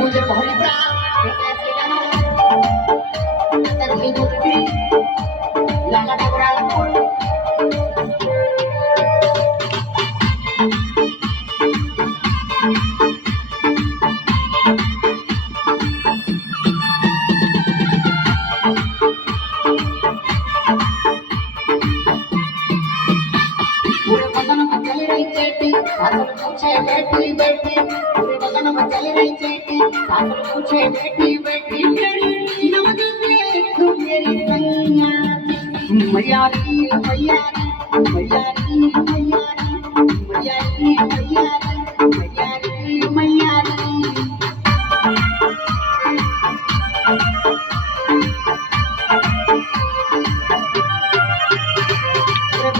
मुझे बहुत बैठी बैठी पूरे बदन में चल रही चेटी सागर पूछे बैठी बैठी मेरी नमक में तू मेरी मैया मैया मैया मैया मैया मैया मैया मैया मैया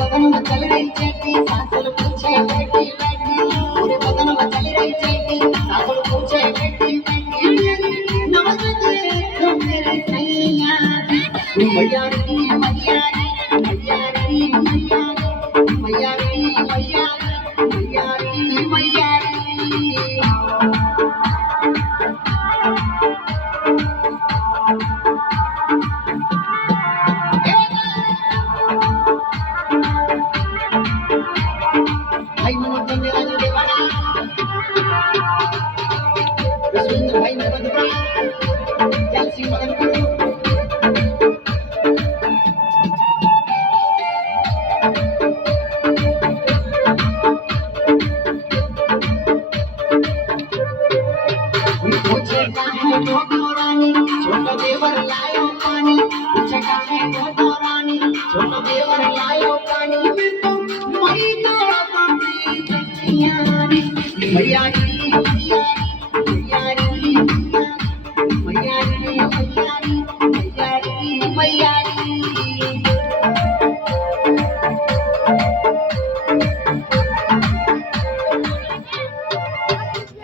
बदन में चल रही चेटी सागर पूछे बैठी छोटा देवर लायो पानी पूछता है छोटा रानी छोटा देवर लायो पानी मैं तो मई तो अपनी मैया री